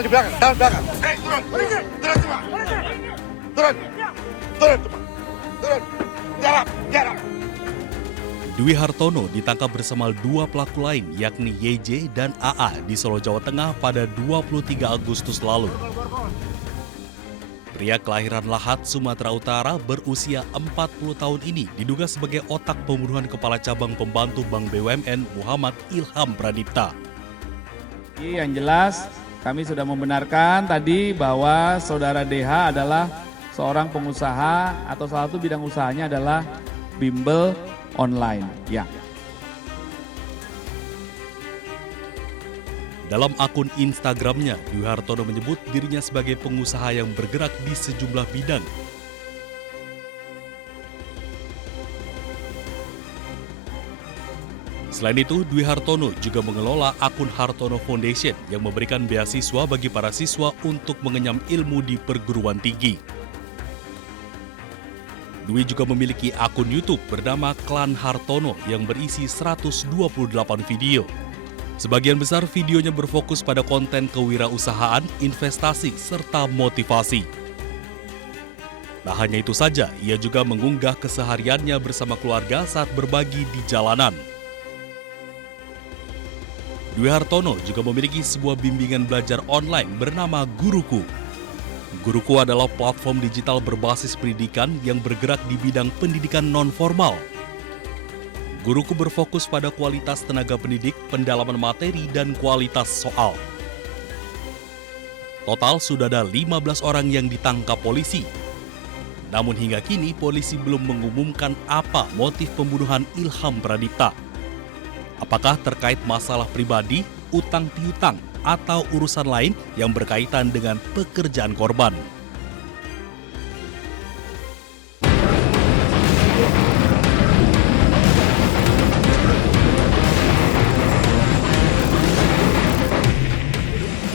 Tahan di belakang, tahan di belakang. Turun, turun semua. Turun, turun semua. Turun, jarak. Dwi Hartono ditangkap bersama dua pelaku lain yakni YJ dan AA di Solo, Jawa Tengah pada 23 Agustus lalu. Pria kelahiran Lahat, Sumatera Utara berusia 40 tahun ini diduga sebagai otak pembunuhan Kepala Cabang Pembantu Bank BUMN Muhammad Ilham Pradipta. Yang jelas kami sudah membenarkan tadi bahwa saudara DH adalah seorang pengusaha atau salah satu bidang usahanya adalah bimbel online. Ya. Dalam akun Instagramnya, Dwi Hartono menyebut dirinya sebagai pengusaha yang bergerak di sejumlah bidang. Selain itu, Dwi Hartono juga mengelola akun Hartono Foundation yang memberikan beasiswa bagi para siswa untuk mengenyam ilmu di perguruan tinggi. Dwi juga memiliki akun YouTube bernama Klan Hartono yang berisi 128 video. Sebagian besar videonya berfokus pada konten kewirausahaan, investasi, serta motivasi. Tak hanya itu saja, ia juga mengunggah kesehariannya bersama keluarga saat berbagi di jalanan. Dwi Hartono juga memiliki sebuah bimbingan belajar online bernama Guruku. Guruku adalah platform digital berbasis pendidikan yang bergerak di bidang pendidikan non-formal. Guruku berfokus pada kualitas tenaga pendidik, pendalaman materi, dan kualitas soal. Total sudah ada 15 orang yang ditangkap polisi. Namun hingga kini polisi belum mengumumkan apa motif pembunuhan Ilham Pradipta. Apakah terkait masalah pribadi, utang piutang, atau urusan lain yang berkaitan dengan pekerjaan korban.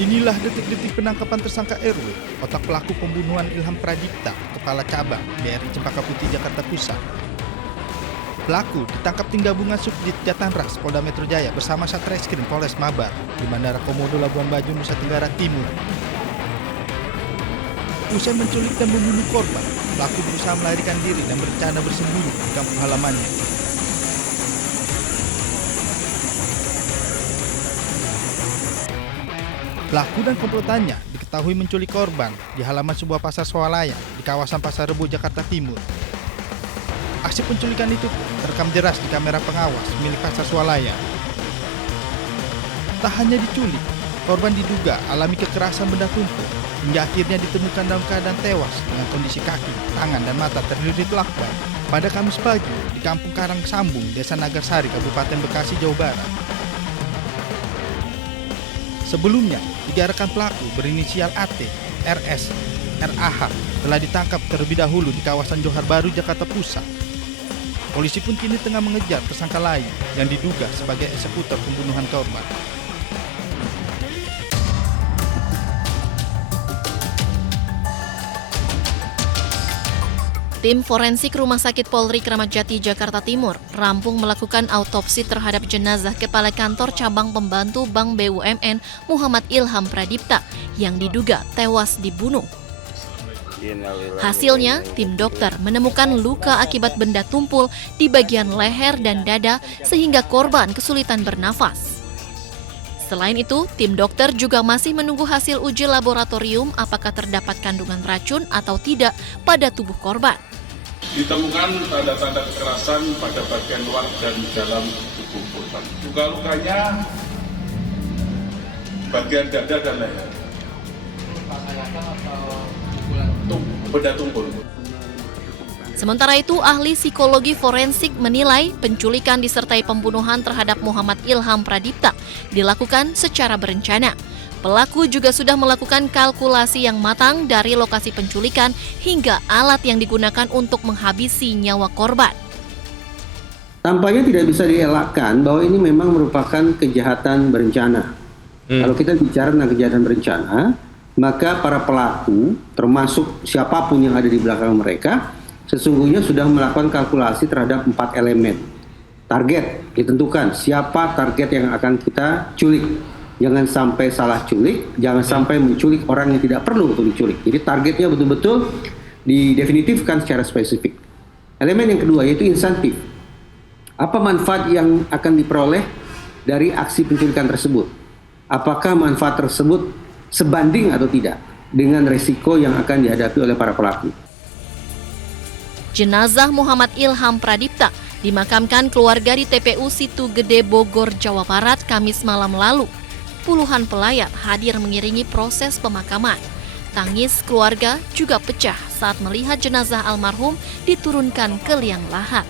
Inilah detik-detik penangkapan tersangka RW, otak pelaku pembunuhan Ilham Pradipta, Kepala Cabang BRI Cempaka Putih, Jakarta Pusat. Pelaku ditangkap tim gabungan Subdit Jatanras Polda Metro Jaya bersama Satreskrim Polres Mabar di Bandara Komodo Labuan Bajo, Nusa Tenggara Timur. Usai menculik dan membunuh korban, pelaku berusaha melarikan diri dan berencana bersembunyi di kampung halamannya. Pelaku dan komplotannya diketahui menculik korban di halaman sebuah pasar swalayan di kawasan Pasar Rebo, Jakarta Timur. Aksi penculikan itu pun terekam jelas di kamera pengawas milik pasar swalayan. Tak hanya diculik, korban diduga alami kekerasan benda tumpul hingga akhirnya ditemukan dalam keadaan tewas dengan kondisi kaki, tangan, dan mata terlilit lakban pada Kamis pagi di Kampung Karang Sambung, Desa Nagarsari, Kabupaten Bekasi, Jawa Barat. Sebelumnya, 3 rekan pelaku berinisial AT, RS, RAH telah ditangkap terlebih dahulu di kawasan Johar Baru, Jakarta Pusat. Polisi pun kini tengah mengejar tersangka lain yang diduga sebagai eksekutor pembunuhan korban. Tim forensik Rumah Sakit Polri Kramat Jati, Jakarta Timur rampung melakukan autopsi terhadap jenazah Kepala Kantor Cabang Pembantu Bank BUMN Muhammad Ilham Pradipta yang diduga tewas dibunuh. Hasilnya, tim dokter menemukan luka akibat benda tumpul di bagian leher dan dada sehingga korban kesulitan bernafas. Selain itu, tim dokter juga masih menunggu hasil uji laboratorium apakah terdapat kandungan racun atau tidak pada tubuh korban. Ditemukan tanda-tanda kekerasan pada bagian luar dan dalam tubuh korban. Luka-lukanya bagian dada dan leher. Benda tumpul. Sementara itu, ahli psikologi forensik menilai penculikan disertai pembunuhan terhadap Muhammad Ilham Pradipta dilakukan secara berencana. Pelaku juga sudah melakukan kalkulasi yang matang dari lokasi penculikan hingga alat yang digunakan untuk menghabisi nyawa korban. Tampaknya tidak bisa dielakkan bahwa ini memang merupakan kejahatan berencana. Kalau kita bicara tentang kejahatan berencana, maka para pelaku, termasuk siapapun yang ada di belakang mereka, sesungguhnya sudah melakukan kalkulasi terhadap 4 elemen. Target ditentukan, siapa target yang akan kita culik. jangan sampai salah culik, jangan sampai menculik orang yang tidak perlu untuk diculik. Jadi targetnya betul-betul didefinitifkan secara spesifik. Elemen yang kedua yaitu insentif. Apa manfaat yang akan diperoleh dari aksi penculikan tersebut? Apakah manfaat tersebut sebanding atau tidak dengan resiko yang akan dihadapi oleh para pelaku? Jenazah Muhammad Ilham Pradipta dimakamkan keluarga di TPU Situ Gede Bogor, Jawa Barat, Kamis malam lalu. Puluhan pelayat hadir mengiringi proses pemakaman. Tangis keluarga juga pecah saat melihat jenazah almarhum diturunkan ke liang lahat.